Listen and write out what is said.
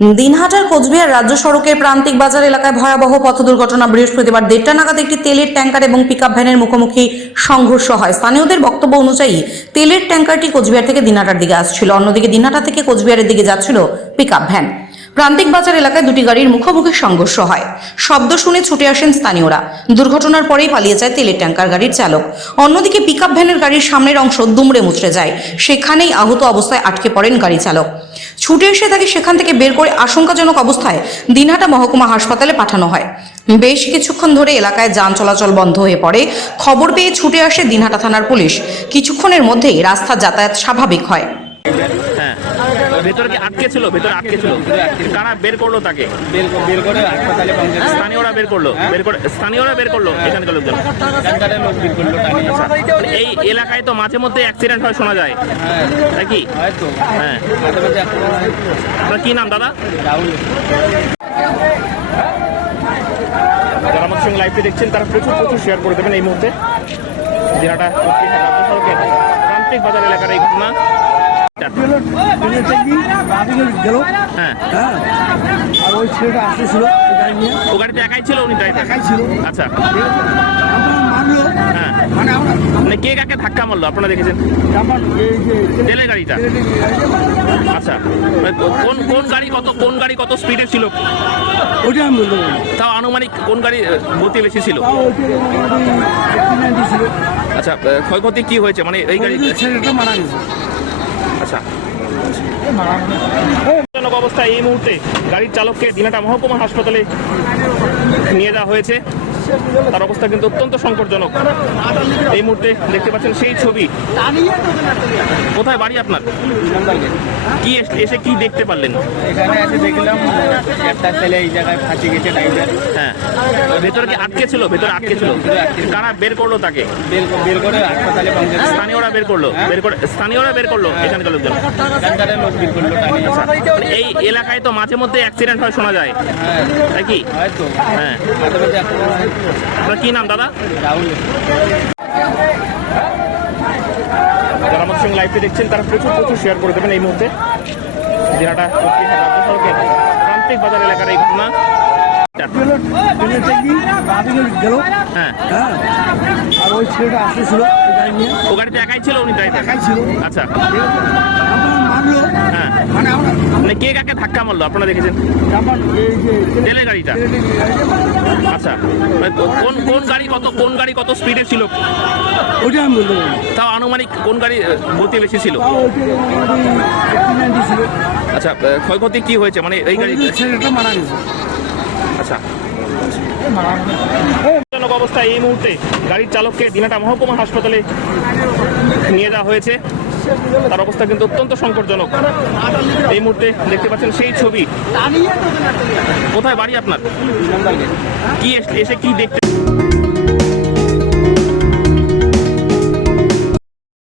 দিনহাটার কোচবিহার রাজ্য সড়কের প্রান্তিক বাজার এলাকায় ভয়াবহ পথ দুর্ঘটনা। বৃহস্পতিবার 1:30 নাগাদ একটি তেলের ট্যাঙ্কার এবং পিকআপ ভ্যানের মুখোমুখি সংঘর্ষ হয়। স্থানীয়দের বক্তব্য অনুযায়ী তেলের ট্যাঙ্কারটি কোচবিহার থেকে দিনহাটার দিকে আসছিল, অন্যদিকে দিনহাটা থেকে কোচবিহারের দিকে যাচ্ছিল পিকআপ ভ্যান। প্রান্তিক বাজার এলাকায় দুটি গাড়ির মুখোমুখি সংঘর্ষ হয়। শব্দ শুনে ছুটে আসেন স্থানীয়রা। দুর্ঘটনার পরেই পালিয়ে যায় তেলের ট্যাঙ্কার গাড়ির চালক। অন্যদিকে পিকআপ ভ্যানের গাড়ির সামনের অংশ দুমড়ে মুচড়ে যায়। সেখানেই আহত অবস্থায় আটকে পড়েন গাড়ি চালক। ছুটে এসে তাকে সেখান থেকে বের করে আশঙ্কাজনক অবস্থায় দিনহাটা মহকুমা হাসপাতালে পাঠানো হয়। বেশ কিছুক্ষণ ধরে এলাকায় যান চলাচল বন্ধ হয়ে পড়ে। খবর পেয়ে ছুটে আসে দিনহাটা থানার পুলিশ। কিছুক্ষণের মধ্যেই রাস্তা যাতায়াত স্বাভাবিক হয়। হ্যাঁ, ভেতরে কি আটকে ছিল? ভেতরে আটকে ছিল, কারা বের করলো তাকে? বের করে হাসপাতালে পৌঁছে স্থানীয়রা বের করলো, স্থানীয়রা বের করলো এখানকার লোকজন। ডাক্তারের লোক বের করলো টানিয়ে। এই এলাকায় তো মাঝে মধ্যে অ্যাক্সিডেন্ট হয় শোনা যায়, তাই কি? হয়তো হ্যাঁ, মাঝে মাঝে আপনার কি নাম দাদা? রাহুল। যারা আমাদের সঙ্গে লাইভে দেখছেন তারা প্রচুর শেয়ার করে দেবেন এই মুহূর্তে। দিনহাটা প্রান্তিক বাজার এলাকার এই ঘটনা। হ্যাঁ, আর ওই ছেলেটা আসতেছিল গাড়ি নিয়ে, ও গাড়িতে একাই ছিল? উনি ড্রাইভার একাই ছিল। আচ্ছা, মারলো, হ্যাঁ, মানে আমরা মানে কে কাকে ধাক্কা মারলো আপনারা দেখেছেন? আমার এই যে তেলের গাড়িটা। আচ্ছা, মানে কোন গাড়ি কত স্পিডে ছিল? ওইটা আমি বলতে পারি। তাও আনুমানিক কোন গাড়ি গতি বেশি ছিল? তাও ওইটা মোটামুটি 89 ছিল। আচ্ছা, ক্ষয়ক্ষতি কি হয়েছে মানে এই গাড়ি? ওই ছেলেটা মারা গেছে। আচ্ছা, জনক অবস্থায় এই মুহূর্তে গাড়ির চালককে দিনহাটা মহকুমা হাসপাতালে নিয়ে যাওয়া হয়েছে। তার অবস্থা কিন্তু অত্যন্ত সংকটজনক। এই মুহূর্তে দেখতে পাচ্ছেন সেই ছবি। কোথায় বাড়ি আপনার? কি এসে কি দেখতে পারলেন? এখানে এসে দেখলাম একটা ছেলে এই জায়গায় ফাঁসি গেছে ড্রাইভার। হ্যাঁ, ভেতরে কি আটকে ছিল? ভেতরে আটকে ছিল, কারা বের করলো তাকে? বের করে হাসপাতালে পৌঁছে স্থানীয়রা বের করলো, স্থানীয়রা বের করলো এখানকার লোকজন। ডাক্তারের লোক বের করলো টানিয়ে। এই এলাকায় তো মাঝে মধ্যে অ্যাক্সিডেন্ট হয় শোনা যায়, তাই কি? হয়তো হ্যাঁ, মাঝে মাঝে আপনার কি নাম দাদা? রাহুল। যারা আমাদের সঙ্গে লাইভে দেখছেন তারা প্রচুর শেয়ার করে দেবেন এই মুহূর্তে। দিনহাটা রাজ্য সড়কের প্রান্তিক বাজার এলাকার এই ঘটনা। গেল, হ্যাঁ, হ্যাঁ, আর ওই ছেলেটা আসতেছিল গাড়ি নিয়ে, ও গাড়িতে একাই ছিল? উনি ড্রাইভার একাই ছিল। আচ্ছা, মারলো, হ্যাঁ, মানে আমরা মানে কে কাকে ধাক্কা মারলো আপনারা দেখেছেন? আমার এই যে তেলের গাড়িটা। আচ্ছা, মানে কোন গাড়ি কত স্পিডে ছিল? ওইটা আমি বলতে পারি। তাও আনুমানিক কোন গাড়ি গতি বেশি ছিল? তাও ওইটা মোটামুটি 89 ছিল। আচ্ছা, ক্ষয়ক্ষতি কি হয়েছে মানে এই গাড়ি? ওই ছেলেটা মারা গেছে। আচ্ছা, জনক অবস্থায় এই মুহূর্তে গাড়ির চালককে দিনহাটা মহকুমা হাসপাতালে নিয়ে যাওয়া হয়েছে। তার অবস্থা কিন্তু অত্যন্ত সংকটজনক। এই মুহূর্তে দেখতে পাচ্ছেন সেই ছবি। কোথায় বাড়ি আপনার? কি এসে কি দেখতে